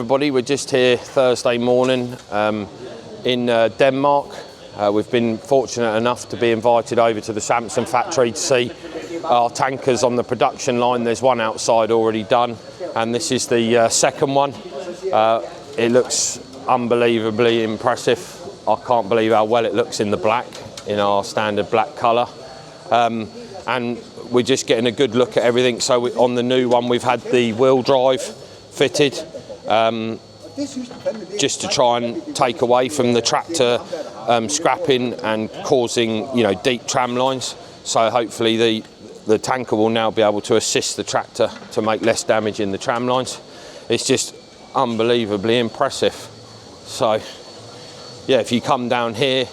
Everybody, we're just here Thursday morning in Denmark. We've been fortunate enough to be invited over to the Samson factory to see our tankers on the production line. There's one outside already done, and this is the second one. It looks unbelievably impressive. I can't believe how well it looks in the black, in our standard black colour. And we're just getting a good look at everything. So on the new one, we've had the wheel drive fitted, just to try and take away from the tractor scrapping and causing, deep tram lines. So hopefully the tanker will now be able to assist the tractor to make less damage in the tram lines. It's just unbelievably impressive. So yeah, if you come down here,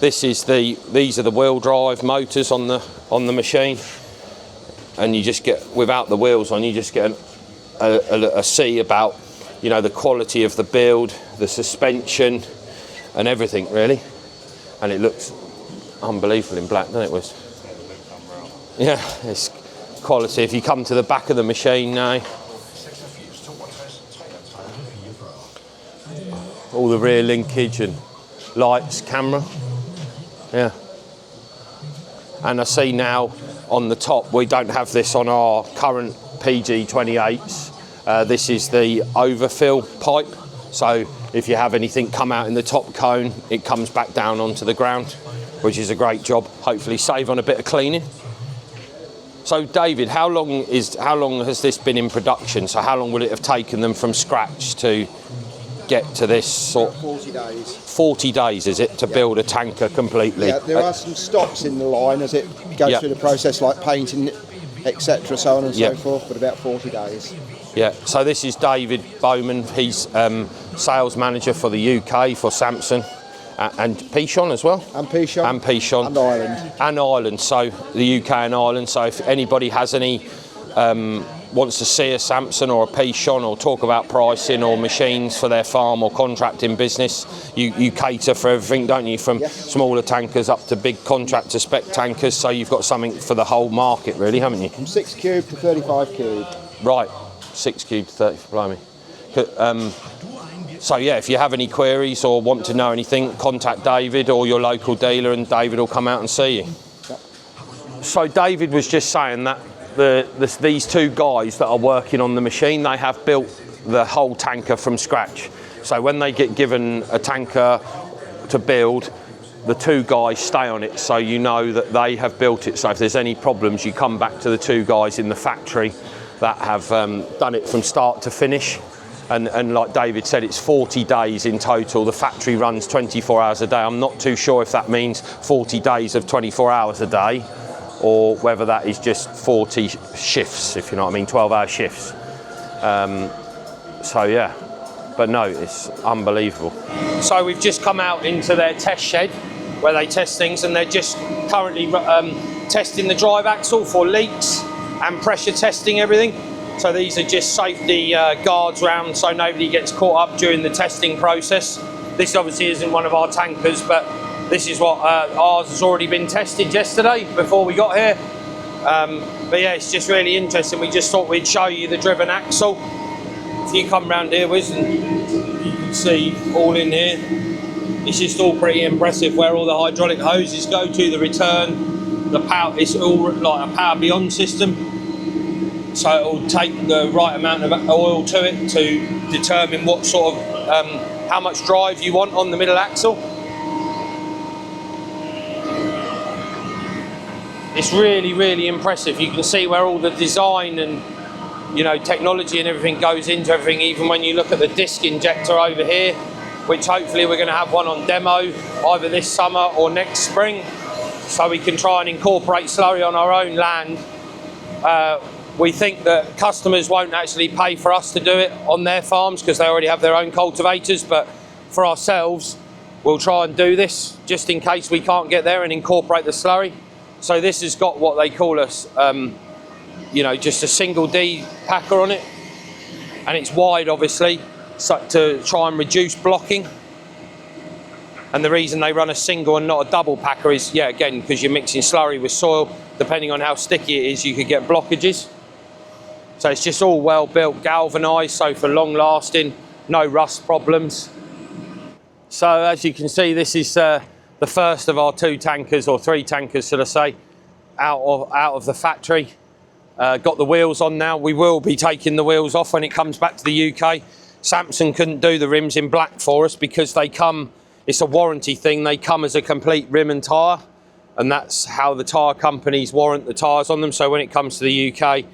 these are the wheel drive motors on the machine, and you just get, without the wheels on, you just get a see about the quality of the build, the suspension and everything really. And it looks unbelievable in black, doesn't it, Wiz? Yeah, it's quality. If you come to the back of the machine now, all the rear linkage and lights, camera, yeah. And I see now on the top, we don't have this on our current PG28s. This is the overfill pipe, so if you have anything come out in the top cone, it comes back down onto the ground, which is a great job. Hopefully save on a bit of cleaning. So David, how long has this been in production? So how long will it have taken them from scratch to get to this sort? 40 days. 40 days, is it, to build a tanker completely? Yeah, there are some stops in the line as it goes through the process, like painting, etc., so on and so forth, but about 40 days. Yeah, so this is David Bowman. He's sales manager for the UK for Samson and Pichon as well. And Pichon. And Pichon. And Ireland. And Ireland, so the UK and Ireland. So if anybody has any, wants to see a Samson or a Pichon or talk about pricing or machines for their farm or contracting business, you cater for everything, don't you? From smaller tankers up to big contractor spec tankers. So you've got something for the whole market really, haven't you? From 6 cube to 35 cube. Right. 6 cube to 30, blimey. So yeah, if you have any queries or want to know anything, contact David or your local dealer, and David will come out and see you. Yep. So David was just saying that these two guys that are working on the machine, they have built the whole tanker from scratch. So when they get given a tanker to build, the two guys stay on it, so you know that they have built it. So if there's any problems, you come back to the two guys in the factory that have done it from start to finish. And like David said, it's 40 days in total. The factory runs 24 hours a day. I'm not too sure if that means 40 days of 24 hours a day, or whether that is just 40 shifts, if you know what I mean, 12-hour shifts. So yeah, but no, it's unbelievable. So we've just come out into their test shed where they test things, and they're just currently testing the drive axle for leaks and pressure testing everything. So these are just safety guards round, so nobody gets caught up during the testing process. This obviously isn't one of our tankers, but this is what ours has already been tested yesterday before we got here. But yeah, it's just really interesting. We just thought we'd show you the driven axle. If you come round here, Wiz, and you can see all in here. It's just all pretty impressive where all the hydraulic hoses go to, the return. The power, it's all like a power beyond system, so it will take the right amount of oil to it to determine what sort of how much drive you want on the middle axle. It's really, really impressive. You can see where all the design and technology and everything goes into everything. Even when you look at the disc injector over here, which hopefully we're going to have one on demo either this summer or next spring, so we can try and incorporate slurry on our own land. We think that customers won't actually pay for us to do it on their farms because they already have their own cultivators, but for ourselves, we'll try and do this just in case we can't get there and incorporate the slurry. So this has got what they call us, just a single D packer on it, and it's wide obviously, so to try and reduce blocking. And the reason they run a single and not a double packer is, again, because you're mixing slurry with soil. Depending on how sticky it is, you could get blockages. So it's just all well built, galvanised, so for long lasting. no rust problems. So as you can see, this is the first of our 2 tankers, or 3 tankers should I say, out of the factory. Got the wheels on now. We will be taking the wheels off when it comes back to the UK. Samson couldn't do the rims in black for us because they come, it's a warranty thing, they come as a complete rim and tyre, and that's how the tyre companies warrant the tyres on them. So when it comes to the UK,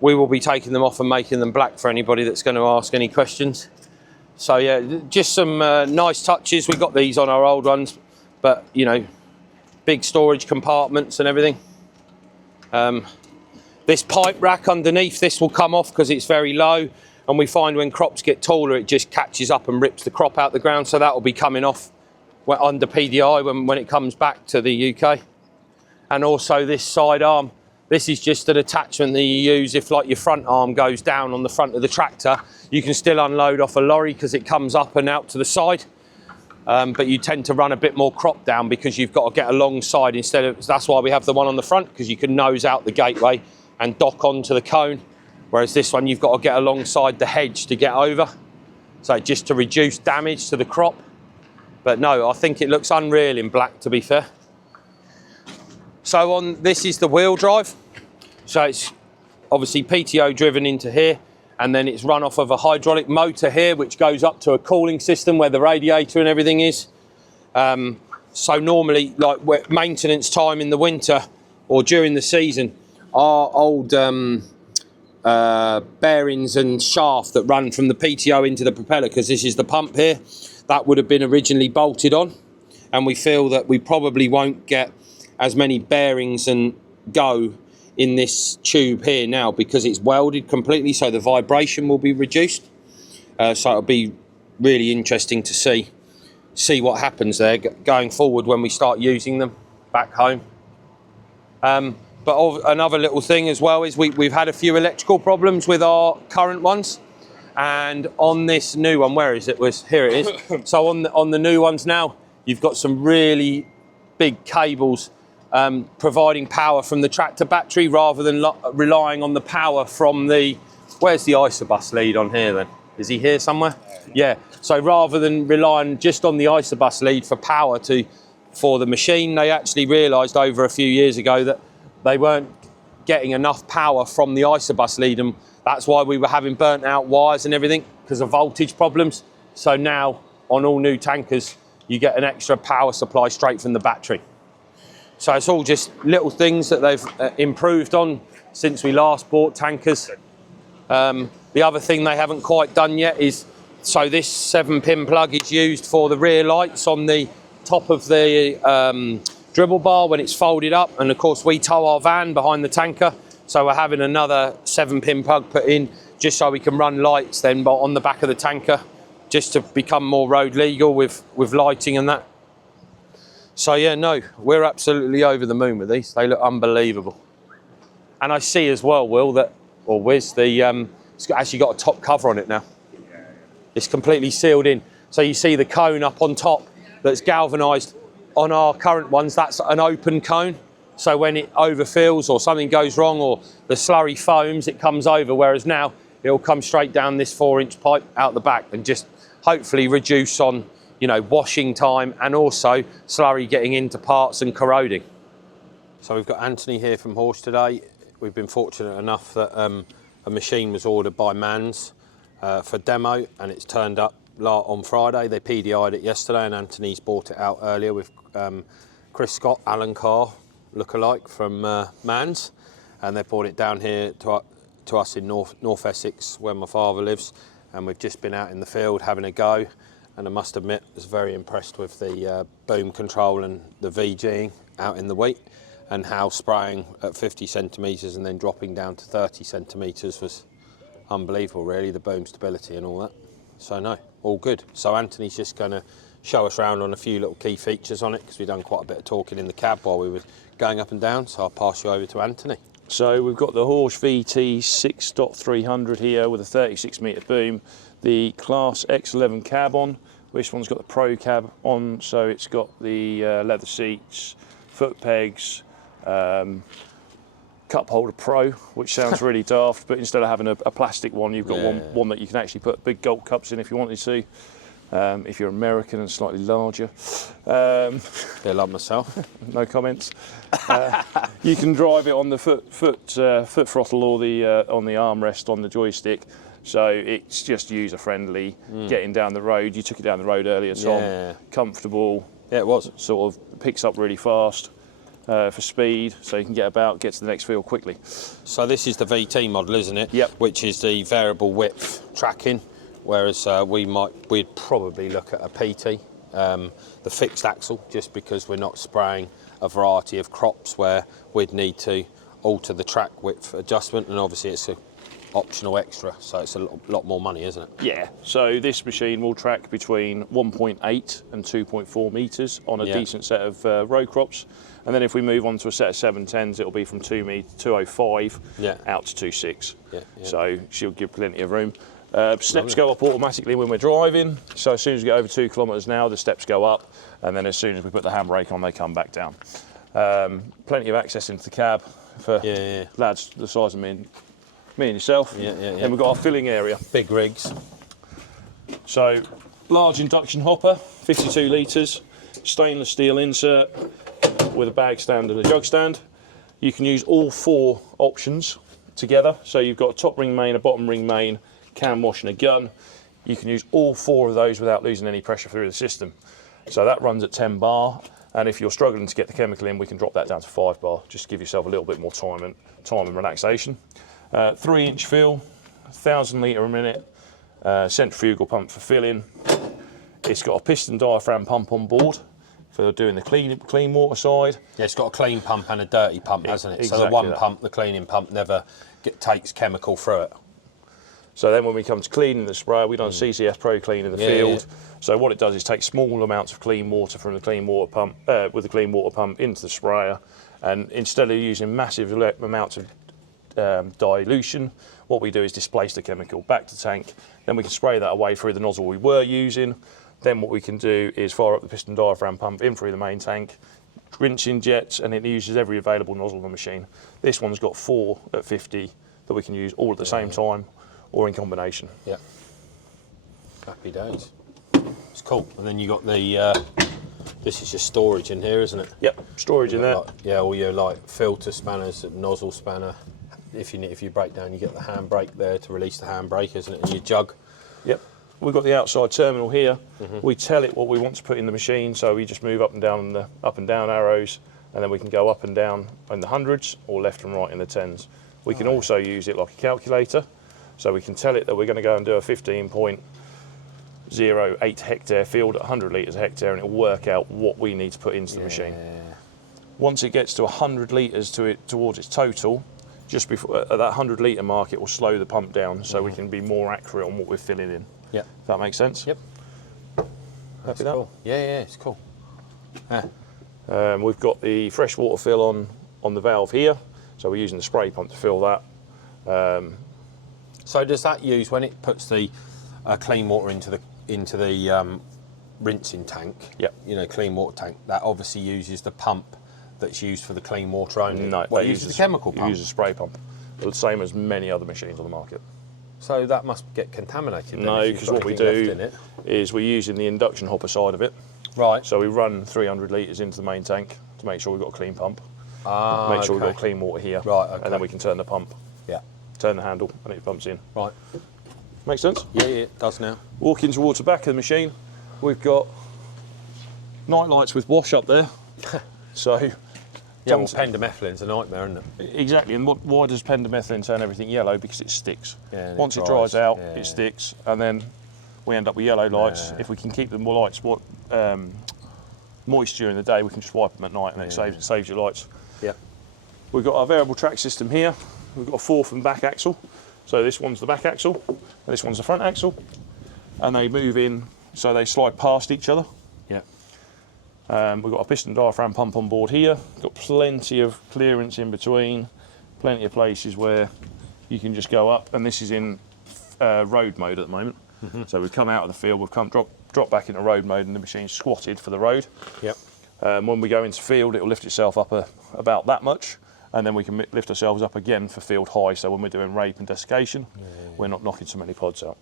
we will be taking them off and making them black for anybody that's going to ask any questions. So yeah, just some nice touches. We got these on our old ones, but you know, big storage compartments and everything. This pipe rack underneath this will come off because it's very low, and we find when crops get taller it just catches up and rips the crop out the ground, so that will be coming off under PDI when it comes back to the UK. And also this side arm, this is just an attachment that you use if like your front arm goes down on the front of the tractor, you can still unload off a lorry because it comes up and out to the side. But you tend to run a bit more crop down because you've got to get alongside instead of, that's why we have the one on the front, because you can nose out the gateway and dock onto the cone. Whereas this one, you've got to get alongside the hedge to get over. So just to reduce damage to the crop. But no, I think it looks unreal in black, to be fair. So this is the wheel drive. So it's obviously PTO driven into here, and then it's run off of a hydraulic motor here, which goes up to a cooling system where the radiator and everything is. So normally, like maintenance time in the winter or during the season, our old bearings and shaft that run from the PTO into the propeller, because this is the pump here, that would have been originally bolted on, and we feel that we probably won't get as many bearings and go in this tube here now because it's welded completely, so the vibration will be reduced. So it'll be really interesting to see what happens there going forward when we start using them back home. But another little thing as well is we've had a few electrical problems with our current ones, and on this new one, where is it? Here it is. So on the new ones now, you've got some really big cables providing power from the tractor battery rather than relying on the power from the, where's the isobus lead on here then? Is he here somewhere? Yeah, so rather than relying just on the isobus lead for power for the machine, they actually realised over a few years ago that they weren't getting enough power from the isobus lead, and that's why we were having burnt out wires and everything because of voltage problems. So now on all new tankers, you get an extra power supply straight from the battery. So it's all just little things that they've improved on since we last bought tankers. The other thing they haven't quite done yet is, so this 7-pin plug is used for the rear lights on the top of the dribble bar when it's folded up, and of course we tow our van behind the tanker, so we're having another 7-pin plug put in just so we can run lights then on the back of the tanker, just to become more road legal with lighting and that. So yeah, no, we're absolutely over the moon with these. They look unbelievable. And I see as well, Will, that, or Wiz, it's actually got a top cover on it now. It's completely sealed in. So you see the cone up on top that's galvanised. On our current ones, that's an open cone. So when it overfills or something goes wrong or the slurry foams, it comes over. Whereas now it'll come straight down this 4-inch pipe out the back and just hopefully reduce on, you know, washing time and also slurry getting into parts and corroding. So we've got Anthony here from Horsch today. We've been fortunate enough that a machine was ordered by Mans for demo, and it's turned up on Friday. They PDI'd it yesterday, and Anthony's bought it out earlier with Chris Scott, Alan Carr, lookalike from Mans, and they brought it down here to us in North Essex, where my father lives, and we've just been out in the field having a go. And I must admit, I was very impressed with the boom control and the VGing out in the wheat, and how spraying at 50 centimetres and then dropping down to 30 centimetres was unbelievable, really, the boom stability and all that. So no, all good. So Anthony's just going to show us around on a few little key features on it, because we've done quite a bit of talking in the cab while we were going up and down. So I'll pass you over to Anthony. So we've got the Horsch VT 6.300 here with a 36 metre boom, the Class X11 cab on. This one's got the Pro cab on, so it's got the leather seats, foot pegs, Cup Holder Pro, which sounds really daft, but instead of having a plastic one, you've got one that you can actually put big gulp cups in if you wanted to. If you're American and slightly larger. Yeah, like myself. No comments. You can drive it on the foot throttle or on the armrest on the joystick. So it's just user friendly. Getting down the road, you took it down the road earlier, Tom. Yeah. Comfortable. Yeah, it was. Sort of picks up really fast for speed, so you can get to the next field quickly. So this is the VT model, isn't it? Yep. Which is the variable width tracking, whereas we'd probably look at a PT, the fixed axle, just because we're not spraying a variety of crops where we'd need to alter the track width adjustment, and obviously it's an optional extra, so it's a lot more money, isn't it? Yeah, so this machine will track between 1.8 and 2.4 metres on a decent set of row crops. And then if we move on to a set of 710s, it'll be from 205 out to 2.6. Yeah, yeah. So she'll give plenty of room. Steps go up automatically when we're driving. So as soon as we get over 2 kilometres an hour, the steps go up. And then as soon as we put the handbrake on, they come back down. Plenty of access into the cab for lads the size of me and yourself. And we've got our filling area. Big rigs. So large induction hopper, 52 litres, stainless steel insert, with a bag stand and a jug stand. You can use all 4 options together. So you've got a top ring main, a bottom ring main, cam wash and a gun. You can use all 4 of those without losing any pressure through the system. So that runs at 10 bar. And if you're struggling to get the chemical in, we can drop that down to 5 bar, just to give yourself a little bit more time and relaxation. 3-inch fill, 1,000 litre a minute, centrifugal pump for filling. It's got a piston diaphragm pump on board for doing the clean water side. Yeah, it's got a clean pump and a dirty pump, hasn't it? Exactly. So the one pump, the cleaning pump, never takes chemical through it. So then when we come to cleaning the sprayer, we've done CCS Pro Clean in the field. So what it does is take small amounts of clean water from the clean water pump, with the clean water pump into the sprayer, and instead of using massive amounts of dilution, what we do is displace the chemical back to the tank. Then we can spray that away through the nozzle we were using. Then what we can do is fire up the piston diaphragm pump in through the main tank, rinsing jets, and it uses every available nozzle on the machine. This one's got 4 at 50 that we can use all at the same time or in combination. Yeah. Happy days. It's cool. And then you got the this is your storage in here, isn't it? Yep, storage in there. All your filter spanners, nozzle spanner. If you break down, you get the handbrake there to release the handbrake, isn't it? And your jug. Yep. We've got the outside terminal here. We tell it what we want to put in the machine, so we just move up and down the up and down arrows, and then we can go up and down in the hundreds or left and right in the tens. We can also use it like a calculator, so we can tell it that we're going to go and do a 15.08 hectare field at 100 litres a hectare, and it'll work out what we need to put into the machine. Once it gets to 100 litres towards its total, just before at that 100 litre mark, it will slow the pump down, so we can be more accurate on what we're filling in. Yeah. If that makes sense? Yep. That's cool. Yeah, it's cool. We've got the fresh water fill on the valve here, so we're using the spray pump to fill that. So does that use, when it puts the clean water into the rinsing tank? Yep. Clean water tank. That obviously uses the pump that's used for the clean water only. No, it uses the chemical pump. It uses a spray pump, the same as many other machines on the market. So that must get contaminated. No, because what we do is we're using the induction hopper side of it. Right. So we run 300 litres into the main tank to make sure we've got a clean pump. Make sure we've got clean water here. Right. Okay. And then we can turn the pump. Yeah. Turn the handle and it pumps in. Right. Makes sense? Yeah, it does now. Walking towards the back of the machine, we've got night lights with wash up there. So. Yeah, well, pendimethyline's a nightmare, isn't it? Exactly, and why does pendimethalin turn everything yellow? Because it sticks. Yeah, once it dries out, it sticks, and then we end up with yellow lights. If we can keep the lights moist during the day, we can just wipe them at night, and it saves your lights. Yeah. We've got our variable track system here. We've got a forth and back axle. So this one's the back axle, and this one's the front axle, and they move in, so they slide past each other. Yeah. We've got a piston diaphragm pump on board here. Got plenty of clearance in between, plenty of places where you can just go up, and this is in road mode at the moment. So we've come out of the field, we've come drop back into road mode, and the machine's squatted for the road. Yep. When we go into field, it will lift itself up about that much, and then we can lift ourselves up again for field high, so when we're doing rape and desiccation, we're not knocking so many pods out.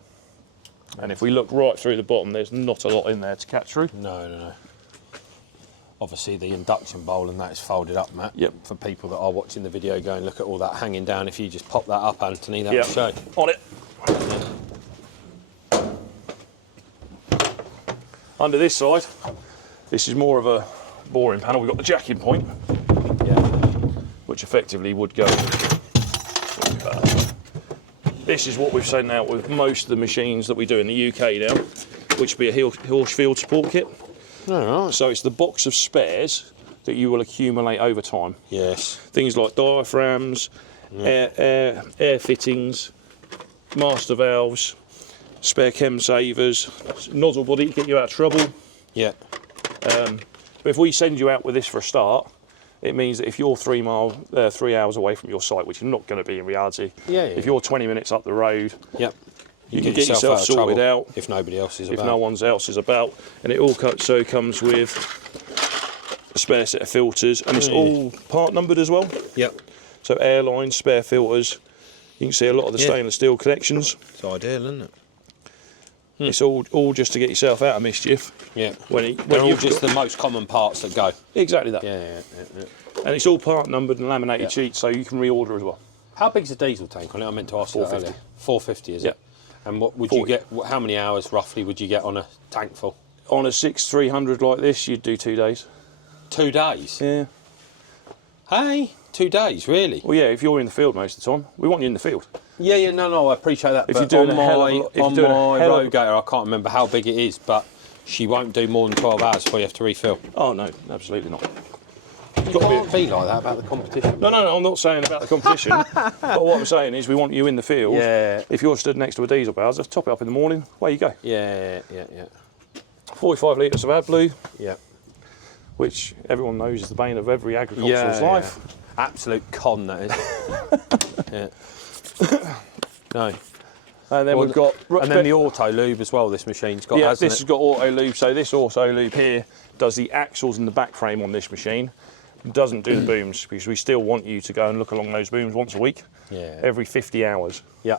And if we look right through the bottom, there's not a lot in there to catch through. No. Obviously the induction bowl and that is folded up, Matt. Yep. For people that are watching the video going, look at all that hanging down. If you just pop that up, Anthony, that will show. On it. Under this side, this is more of a boring panel. We've got the jacking point, which effectively would go. This is what we've sent out with most of the machines that we do in the UK now, which would be a Horsch field support kit. All right. So it's the box of spares that you will accumulate over time. Yes. Things like diaphragms, air fittings, master valves, spare chem savers, nozzle body to get you out of trouble. Yeah. But if we send you out with this for a start, it means that if you're 3 hours away from your site, which you're not going to be in reality, if you're 20 minutes up the road, you can get yourself sorted out if nobody else is about. If no one else is about, and it also comes with a spare set of filters, and it's all part numbered as well. Yep. So airlines, spare filters. You can see a lot of the stainless steel connections. It's ideal, isn't it? It's all just to get yourself out of mischief. Yeah. They're all just the most common parts that go. Exactly that. Yeah. And it's all part numbered and laminated sheets, so you can reorder as well. How big's a diesel tank on it? I meant to ask you that earlier. 450, is it? And what would 40. you get? How many hours roughly would you get on a tank full? On a 6-300 like this, you'd do 2 days. 2 days? Yeah. Hey, 2 days, really? Well, yeah, if you're in the field most of the time, we want you in the field. Yeah, no, I appreciate that. If but you're doing on my road gator, I can't remember how big it is, but she won't do more than 12 hours before you have to refill. Oh no, absolutely not. You can't be like that about the competition. No, I'm not saying about the competition. But what I'm saying is we want you in the field. Yeah. If you're stood next to a diesel barrel, just top it up in the morning, away you go. Yeah. 45 litres of AdBlue, Yeah. which everyone knows is the bane of every agricultural's life. Absolute con, that is. No. And then we've got... And then the auto lube as well, this machine's got, hasn't this has got auto lube. So this auto lube here does the axles and the back frame on this machine. It doesn't do the booms, because we still want you to go and look along those booms once a week. Yeah. Every 50 hours. Yeah.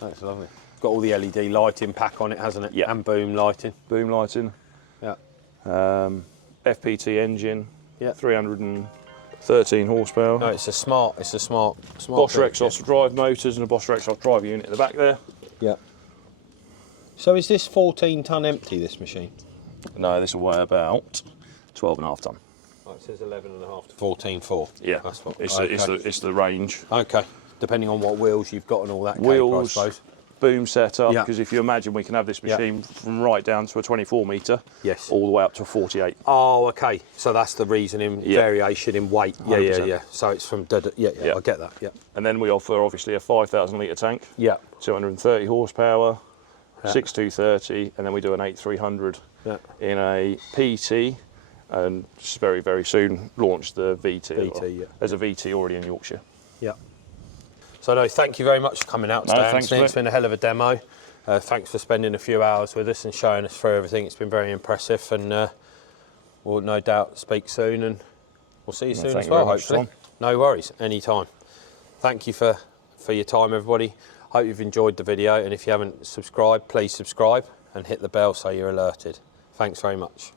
That's lovely. Got all the LED lighting pack on it, hasn't it? Yeah. And boom lighting. Boom lighting. Yeah. FPT engine. Yeah. 313 horsepower. No, it's a smart Bosch Rexos drive motors and a Bosch Rexos drive unit at the back there. Yeah. So is this 14 tonne empty, this machine? No, this will weigh about 12.5 tonne. Oh, it says 11.5 to 14.4. Yeah, that's what. It's the range. Okay. Depending on what wheels you've got and all that. Wheels, caper, I suppose. Boom setup. Yeah. Because if you imagine, we can have this machine from right down to a 24 metre. Yes. All the way up to a 48. Oh, okay. So that's the reason in variation in weight. Yeah. 100%. So it's from I get that. Yeah. And then we offer obviously a 5,000 litre tank. Yeah. 230 horsepower, 6230, and then we do an 8300 in a PT, and just very, very soon launch the VT. There's a VT already in Yorkshire. Yeah. So no, thank you very much for coming out today, Anthony. It's been a hell of a demo. Thanks for spending a few hours with us and showing us through everything. It's been very impressive, and we'll no doubt speak soon, and we'll see you soon as well, hopefully. No worries, anytime. Thank you for your time, everybody. Hope you've enjoyed the video, and if you haven't subscribed, please subscribe and hit the bell so you're alerted. Thanks very much.